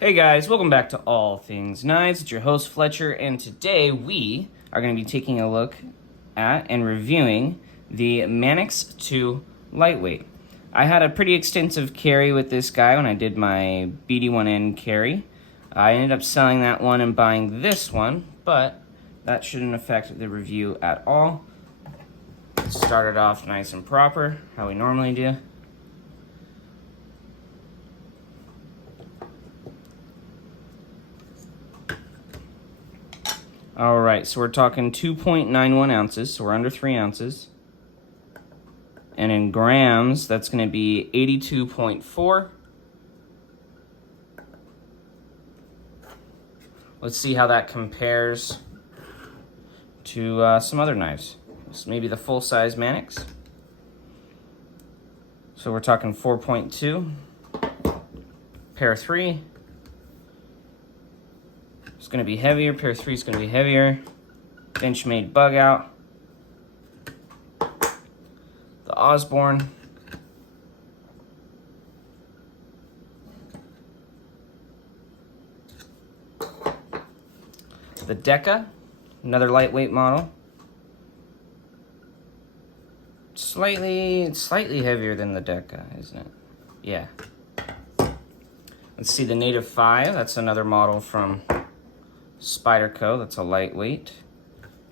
Hey guys, welcome back to All Things Knives. It's your host Fletcher, and today we are going to be taking a look at and reviewing the Manix 2 Lightweight. I had a pretty extensive carry with this guy when I did my BD1N carry. I ended up selling that one and buying this one, but that shouldn't affect the review at all. Let's start it off nice and proper, how we normally do. All right, so we're talking 2.91 ounces, so we're under 3 ounces. And in grams, that's going to be 82.4. Let's see how that compares to some other knives. So maybe the full-size Manix. So we're talking 4.2, pair 3. It's going to be heavier. Pair 3 is going to be heavier. Benchmade bug out. The Osborne. The Deca, another lightweight model. Slightly heavier than the Deca, isn't it? Yeah. Let's see the Native 5. That's another model from Spyderco. That's a lightweight.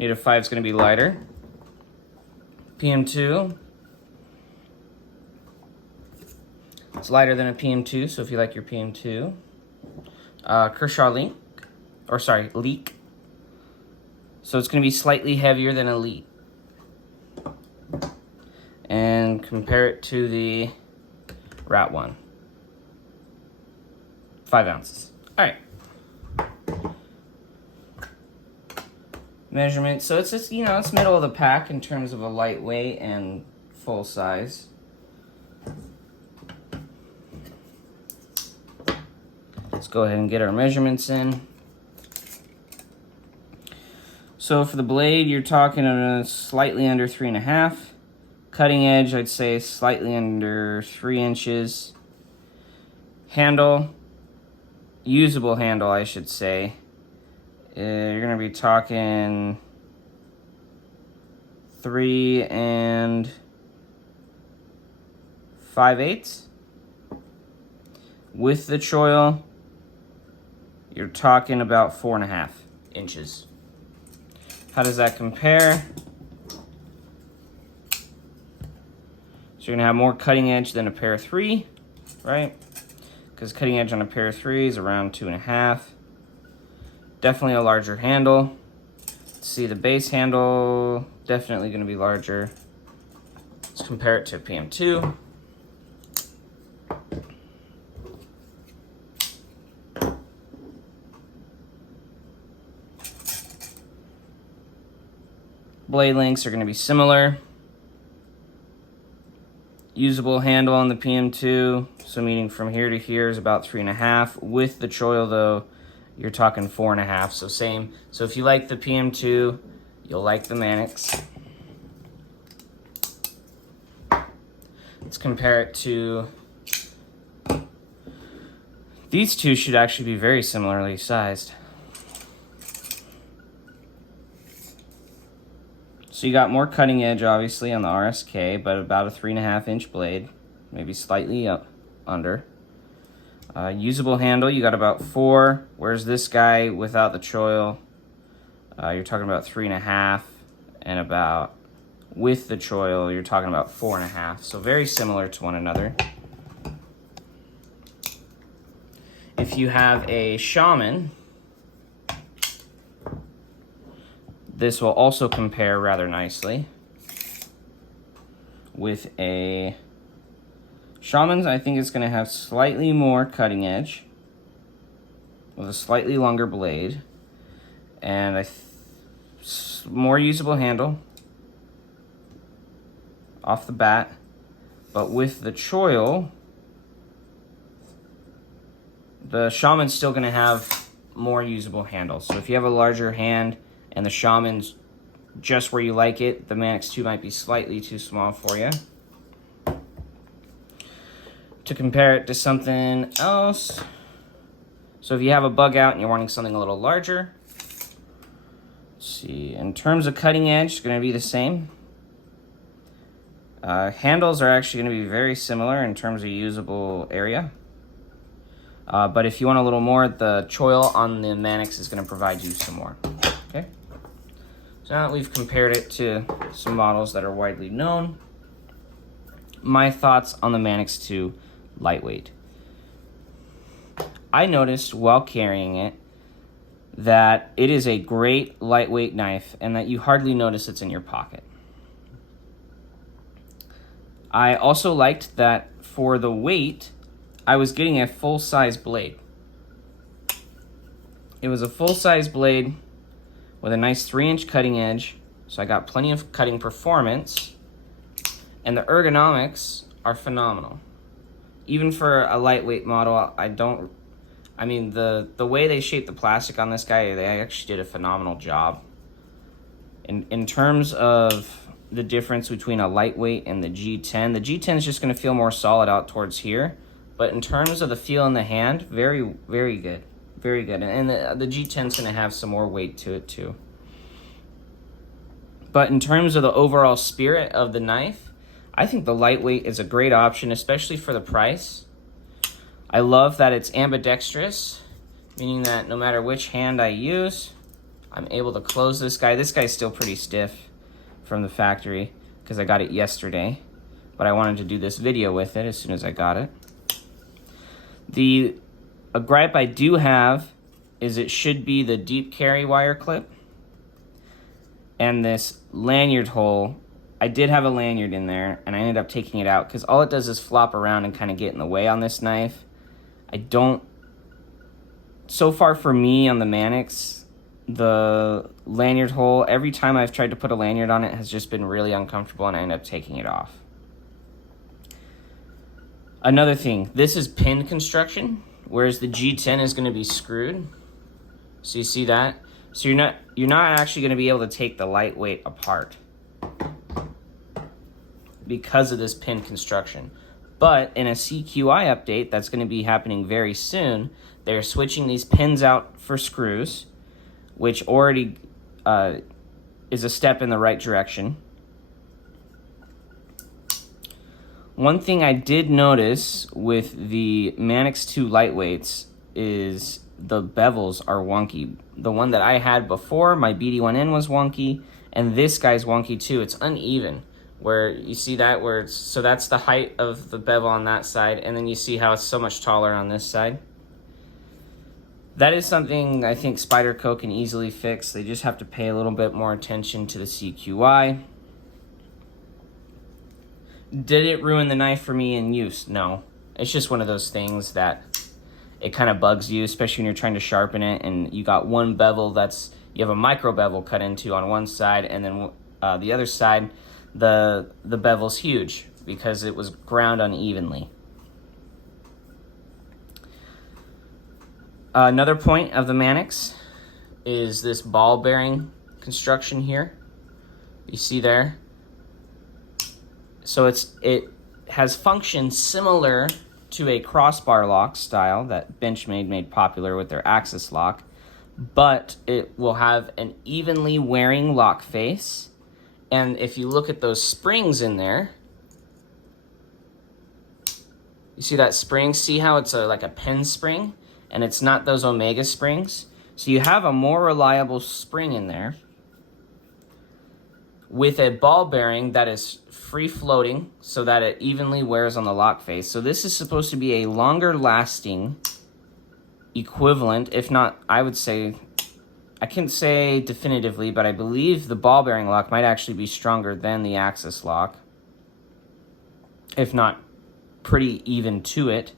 Native 5 is going to be lighter. PM2. It's lighter than a PM2, so if you like your PM2. Kershaw Leak. So it's going to be slightly heavier than Elite. And compare it to the Rat 1. 5 ounces. All right. Measurement. So it's just, it's middle of the pack in terms of a lightweight and full size. Let's go ahead and get our measurements in. So for the blade, you're talking slightly under 3.5. Cutting edge, I'd say slightly under 3 inches. Handle, usable handle, I should say. You're going to be talking 3 5/8. With the choil, you're talking about 4.5 inches. How does that compare? So you're going to have more cutting edge than a pair 3, right? Because cutting edge on a pair 3 is around 2.5. Definitely a larger handle. Let's see, the base handle, definitely going to be larger. Let's compare it to PM2. Blade lengths are going to be similar. Usable handle on the PM2, so meaning from here to here is about 3.5. With the choil though, you're talking 4.5, so same. So if you like the PM2, you'll like the Manix. Let's compare it to, these two should actually be very similarly sized. So you got more cutting edge, obviously, on the RSK, but about a 3.5 inch blade, maybe slightly up under. Usable handle, you got about 4, whereas this guy without the choil, you're talking about 3.5, and about with the choil, you're talking about 4.5. So very similar to one another. If you have a Shaman, this will also compare rather nicely with a Shaman's. I think it's going to have slightly more cutting edge with a slightly longer blade and more usable handle off the bat, but with the choil, the Shaman's still going to have more usable handle. So if you have a larger hand and the Shaman's just where you like it, the Manix 2 might be slightly too small for you. To compare it to something else, So if you have a bug out and you're wanting something a little larger, let's see, in terms of cutting edge, it's going to be the same. Handles are actually going to be very similar in terms of usable area. But if you want a little more, the choil on the Manix is going to provide you some more. Okay. So now that we've compared it to some models that are widely known, my thoughts on the Manix 2 lightweight. I noticed while carrying it that it is a great lightweight knife and that you hardly notice it's in your pocket. I also liked that for the weight, I was getting a full-size blade. It was a full-size blade with a nice 3-inch cutting edge, so I got plenty of cutting performance, and the ergonomics are phenomenal. Even for a lightweight model, I mean, the way they shaped the plastic on this guy, they actually did a phenomenal job. In terms of the difference between a lightweight and the G10, the G10 is just going to feel more solid out towards here. But in terms of the feel in the hand, very, very good. Very good. And the G10 is going to have some more weight to it too. But in terms of the overall spirit of the knife, I think the lightweight is a great option, especially for the price. I love that it's ambidextrous, meaning that no matter which hand I use, I'm able to close this guy. This guy's still pretty stiff from the factory because I got it yesterday, but I wanted to do this video with it as soon as I got it. A gripe I do have is it should be the deep carry wire clip and this lanyard hole. I did have a lanyard in there and I ended up taking it out because all it does is flop around and kind of get in the way on this knife. So far for me on the Manix, the lanyard hole, every time I've tried to put a lanyard on it has just been really uncomfortable and I end up taking it off. Another thing, this is pin construction, whereas the G10 is going to be screwed. So you see that? So you're not actually going to be able to take the lightweight apart because of this pin construction. But in a CQI update that's going to be happening very soon, they're switching these pins out for screws, which already is a step in the right direction. One thing I did notice with the Manix 2 lightweights is the bevels are wonky. The one that I had before, my BD1N, was wonky, and this guy's wonky too. It's uneven. Where you see that, so that's the height of the bevel on that side, and then you see how it's so much taller on this side. That is something I think Spyderco can easily fix. They just have to pay a little bit more attention to the CQI. Did it ruin the knife for me in use? No. It's just one of those things that it kind of bugs you, especially when you're trying to sharpen it and you got one bevel you have a micro bevel cut into on one side, and then the other side, the bevel's huge because it was ground unevenly. Another point of the Manix is this ball bearing construction here. You see there? So it has functions similar to a crossbar lock style that Benchmade made popular with their Axis lock, but it will have an evenly wearing lock face. And if you look at those springs in there, you see that spring? See how it's like a pin spring? And it's not those Omega springs. So you have a more reliable spring in there with a ball bearing that is free floating so that it evenly wears on the lock face. So this is supposed to be a longer lasting equivalent, if not, I would say, I can't say definitively, but I believe the ball bearing lock might actually be stronger than the Axis lock, if not pretty even to it,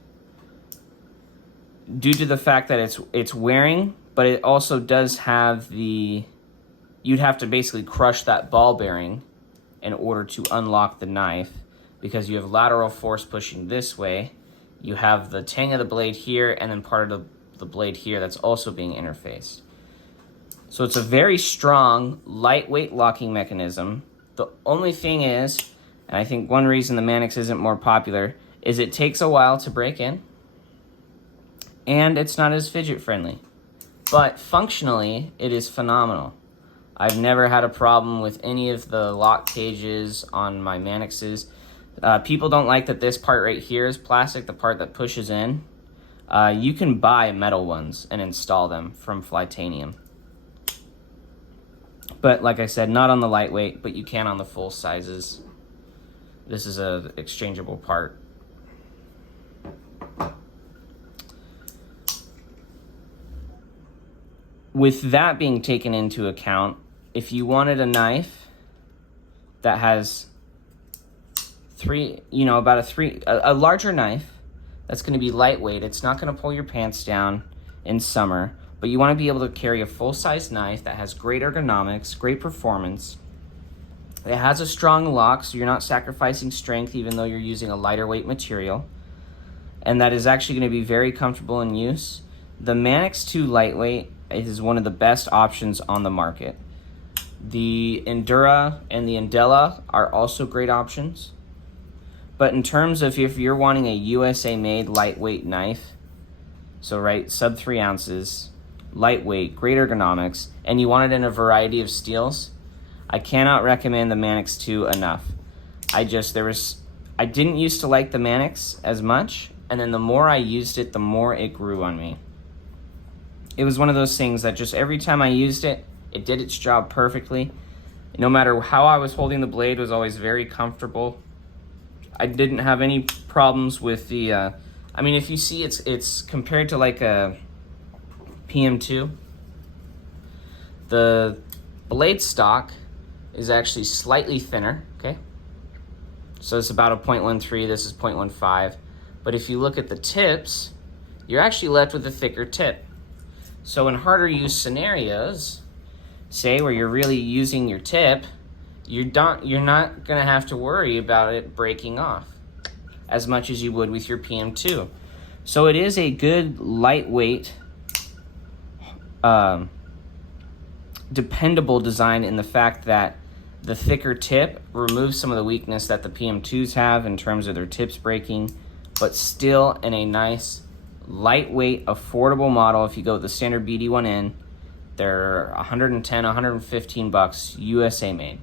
due to the fact that it's wearing, but it also does have you'd have to basically crush that ball bearing in order to unlock the knife, because you have lateral force pushing this way, you have the tang of the blade here, and then part of the blade here that's also being interfaced. So it's a very strong, lightweight locking mechanism. The only thing is, and I think one reason the Manix isn't more popular, is it takes a while to break in. and it's not as fidget friendly. But functionally, it is phenomenal. I've never had a problem with any of the lock cages on my Manixes. People don't like that this part right here is plastic, the part that pushes in. You can buy metal ones and install them from Flytanium. But like I said, not on the lightweight, but you can on the full sizes. This is an exchangeable part. With that being taken into account, if you wanted a knife that has a larger knife that's going to be lightweight, it's not going to pull your pants down in summer, but you want to be able to carry a full-size knife that has great ergonomics, great performance. It has a strong lock, so you're not sacrificing strength even though you're using a lighter weight material, and that is actually going to be very comfortable in use. The Manix 2 Lightweight is one of the best options on the market. The Endura and the Indela are also great options. But in terms of if you're wanting a USA-made lightweight knife, so right, sub 3 ounces, lightweight, great ergonomics, and you want it in a variety of steels, I cannot recommend the Manix 2 enough. I didn't used to like the Manix as much, and then the more I used it, the more it grew on me. It was one of those things that just every time I used it, it did its job perfectly. No matter how I was holding the blade, it was always very comfortable. I didn't have any problems with the, I mean, if you see it's compared to like a PM2, the blade stock is actually slightly thinner, okay? So it's about a 0.13, this is 0.15. But if you look at the tips, you're actually left with a thicker tip. So in harder use scenarios, say where you're really using your tip, you're not gonna have to worry about it breaking off as much as you would with your PM2. So it is a good lightweight, dependable design in the fact that the thicker tip removes some of the weakness that the PM2s have in terms of their tips breaking, but still in a nice, lightweight, affordable model. If you go with the standard BD1N, they're 110, 115 bucks, USA made.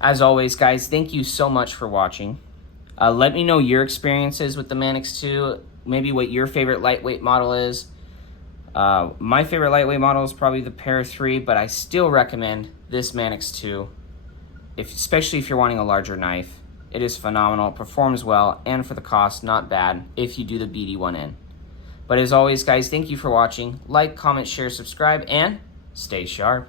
As always, guys, thank you so much for watching. Let me know your experiences with the Manix 2, maybe what your favorite lightweight model is. My favorite lightweight model is probably the Para 3, but I still recommend this Manix 2, especially if you're wanting a larger knife. It is phenomenal, it performs well, and for the cost, not bad if you do the BD1N. But as always, guys, thank you for watching. Like, comment, share, subscribe, and stay sharp.